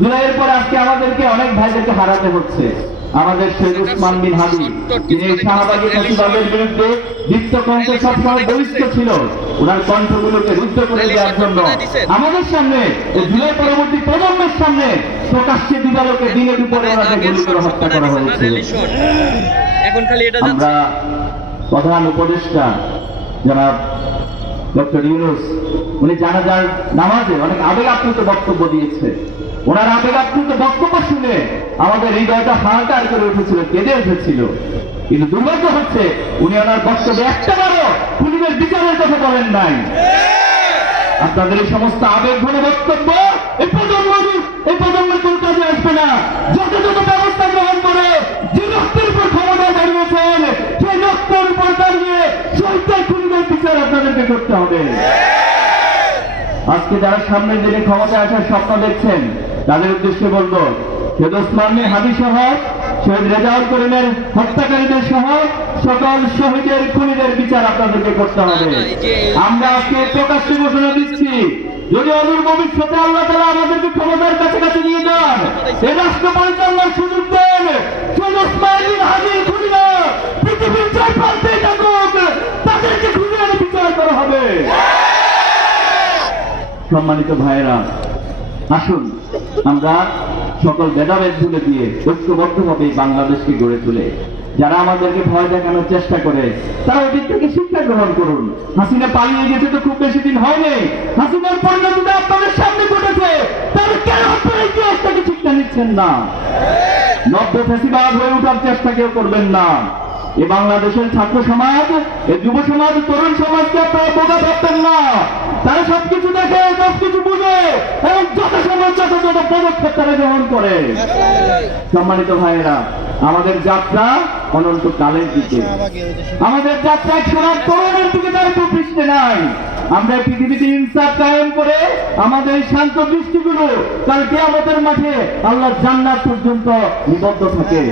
জুলাইয়ের পর আজকে আমাদেরকে অনেক ভাইদেরকে হারাতে হচ্ছে। আমাদের শেখ ওসমান বিন হাদি তিনি শাহবাগী ফ্যাসিবাদের বিরুদ্ধে দীপ্ত কণ্ঠে সবসময় বলিষ্ঠ ছিল। ওনার কণ্ঠগুলোকে রুদ্ধ করে দেওয়ার জন্য আমাদের সামনে জুলাই পরবর্তী প্রজন্মের সামনে প্রকাশ্যে দিবালোকে দিনে দুপুরে ওনাকে গুলি করে হত্যা করা হয়েছে। আমরা প্রধান উপদেষ্টা জনাব ডক্টর ইউনূস উনি জানাজার নামাজে অনেক আবেগ আপ্লুত বক্তব্য দিয়েছে। ওনার আবেগ আপ্লুত বক্তব্য শুনে আমাদের হৃদয়টা হাহাকার করে উঠেছিল, কেঁদে উঠেছিল। কিন্তু দুর্ভাগ্য হচ্ছে উনি ওনার বক্তব্যে একটাবারও খুনিদের বিচারের কথা বলেন নাই। আপনাদের এই সমস্ত আবেগঘন বক্তব্য এই প্রজন্মের কোন কাজে আসবে না। যথাযথ ব্যবস্থা গ্রহণ করে যে রক্তের উপর ক্ষমতা দাঁড়িয়েছেন সেই রক্তের উপর দাঁড়িয়ে শহীদদের খুনিদের বিচার আপনাদেরকে করতে হবে। আজকে যারা সামনের দিনে ক্ষমতায় আসার স্বপ্ন দেখছেন তাদের উদ্দেশ্যে বলবো, শহীদ ওসমান বিন হাদি সহ শহীদ রেজাউল করিমের হত্যাকারীদের সহ সকল শহীদের খুনিদের বিচার আপনাদেরকে করতে হবে। আমরা আজকে প্রকাশ্যে ঘোষণা দিচ্ছি, যদি অদূর ভবিষ্যতে আল্লাহ তাআলা আমাদেরকে ক্ষমতার কাছাকাছি নিয়ে যান, এই রাষ্ট্র পরিচালনার সুযোগ দেন, শহীদ ওসমান বিন হাদির খুনিরা পৃথিবীর চার প্রান্তে থাকুক, তাদেরকে খুনিদের বিচার করা হবে। সম্মানিত ভাইয়েরা, আসুন আমরা সকল ভেদাভেদ ভুলে দিয়ে ঐক্যবদ্ধভাবে বাংলাদেশকে গড়ে তুলে যারা আমাদেরকে ভয় দেখানোর চেষ্টা করে তারা ওদের থেকে শিক্ষা গ্রহণ করুন। হাসিনা পালিয়ে গেছে তো খুব বেশি দিন হয়নি, হাসিনার পরিণতিটা আপনাদের সামনে ঘটেছে, তাহলে কেন আপনারা ইতিহাস থেকে শিক্ষা নিচ্ছেন না? নব্য ফ্যাসিবাদ হয়ে ওঠার চেষ্টা কেউ করবেন না। এই বাংলাদেশের ছাত্র সমাজ, এই যুব সমাজ, তরুণ সমাজকে আপনারা বোঝা ভাবতেন না। তারা সবকিছু দেখে, সবকিছু বুঝে এবং যথাসময় যথাযথ পদক্ষেপ তারা গ্রহণ করে। সম্মানিত ভাইয়েরা, আমাদের যাত্রা অনন্ত কালের দিকে, আমাদের যাত্রা সোনার তরুণের দিকে তার পৃষ্ঠে নাই। আমরা পৃথিবীতে ইনসাফ কায়েম করে আমাদের শান্ত দৃষ্টিগুলো কাল কিয়ামতের মাঠে আল্লাহর জান্নাত পর্যন্ত নিবদ্ধ থাকে।